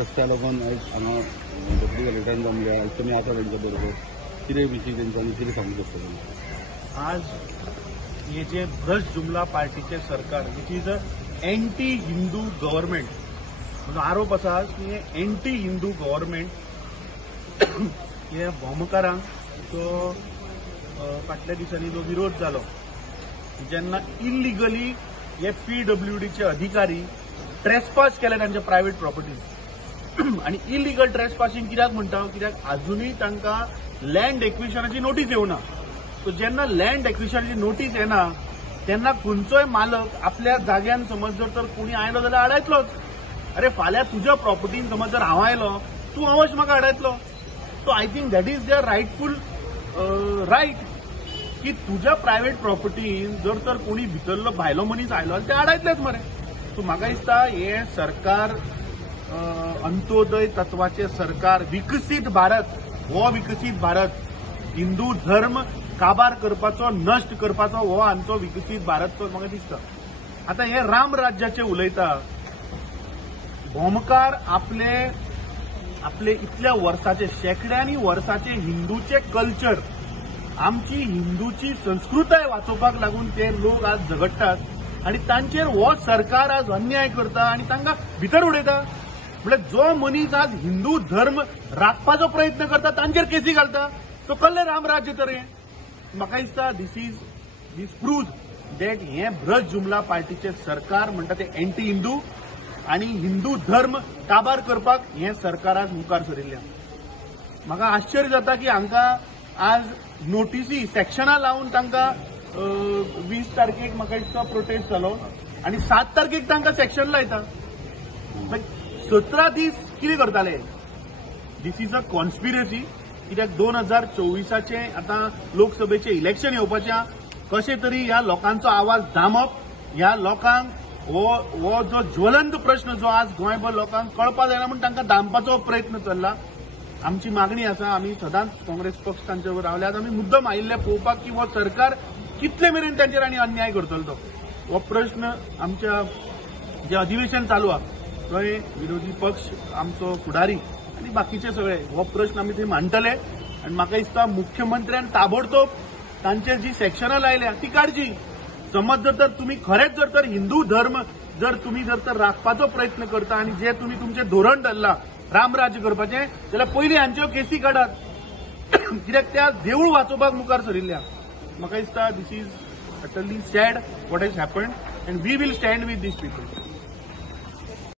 रस्त्या लागून आयज हांगा डेप्युटी कलेक्टरान जमले आयज तुमी आसा तेंच्या बरोबर कितें विशीं तेंच्यांनी कितें सांगूंक शकता? आज ये जे भ्रष्ट जुमला पार्टीचे सरकार which is a anti Hindu government म्हजो आरोप आसा की हे एंटी हिंदू गव्हर्नमेंट हे भोमकारांक जो फाटल्या दिसांनी जो विरोध जालो जेन्ना इल्लिगली हे PWDचे अधिकारी ट्रेसपास केले तांच्या प्रायव्हेट प्रॉपर्टीज आणि इल्लिगल ट्रेसपासिंग कित्याक म्हणटा कित्याक अजूनही तांकां लँड एक्विशनाची नोटीस येवना. सो जेन्ना लँड एक्विशनाची नोटीस येना तेन्ना खंयचोय मालक आपल्या जाग्यान समज जर कोणी आयलो जाल्यार आडायतलोच. अरे फाल्यां तुज्या प्रॉपर्टीन समज जर हांव आयलो तूं अवश्य म्हाका आडायतलो. So I think that is their rightful right की तुज्या प्रायव्हेट प्रॉपर्टीन जर तर कोणी भितरलो भायलो मनीस आयलो ते आडायतलेच मरे. सो म्हाका दिसता हे सरकार अंत्योदय तत्वाचे सरकार विकसीत भारत हो विकसीत भारत हिंदू धर्म काबार करपाचो नष्ट करपाचो हो आमचो विकसीत भारत म्हाका दिसता. आता हे राम राज्याचे उलयता भोमकार आपले इतल्या वर्साचे शेकड्यांनी वर्साचे हिंदूचे कल्चर आमची हिंदूची संस्कृताय वाचोवपाक लागून ते लोक आज झगडटात आणि तांचेर हो सरकार आज अन्याय करता आणि तांकां भितर उडयता. म्हणजे जो मनीस आज हिंदू धर्म राखपाचो प्रयत्न करता तांचेर केसी घालता. सो कसलें रामराज्य तर हें? म्हाका दिसता दीस प्रूव्ह दॅट हे भ्रष्ट जुमला पार्टीचे सरकार म्हणटा ते एंटी हिंदू आणि हिंदू धर्म काबार करपाक हे सरकार आज मुखार सरिल्लें. म्हाका आश्चर्य जाता की हांकां आज नोटीसी सेक्शनां लावन तांकां 20 तारखेक म्हाका दिसता प्रोटेस्ट जालो आणि 7 तारखेक तांकां सेक्शन लायता. 17 दीस कितें करताले? This is a conspiracy. कित्याक 2024चे आता लोकसभेचे इलेक्शन येवपाचें कशे तरी ह्या लोकांचो आवाज दामप ह्या लोकांक हो जो ज्वलंत प्रश्न जो आज गोंयभर लोकांक कळपा जायना म्हणून तांकां दामपाचो प्रयत्न चल्ला. आमची मागणी आसा आमी सदांच काँग्रेस पक्ष तांचे वर रावल्यात. आमी मुद्दम आयिल्ले पळोवपाक की हो सरकार कितले मेरेन तांचेर आनी अन्याय करतलो तो. हो प्रश्न आमच्या जे अधिवेशन चालू आहा थंय विरोधी पक्ष आमचो फुडारी आनी बाकीचे सगळे हो प्रश्न आमी थंय मांडटले. आनी म्हाका दिसता मुख्यमंत्र्यान ताबडतोब तांचेर जी सेक्शनां लायल्या ती काडची. समज जर तर तुम्ही खरेच जर तर हिंदू धर्म जर तुम्ही जर तर राखपाचो प्रयत्न करता आणि जे तुम्ही तुमचे धोरण धरला रामराज्य करपाचें जाल्यार पयलीं हांच्यो केसी काडात. कित्याक त्या देवूळ वाचोवपाक मुखार सरिल्ल्या. म्हाका दिसता this is utterly sad what has happened and we will stand with this people.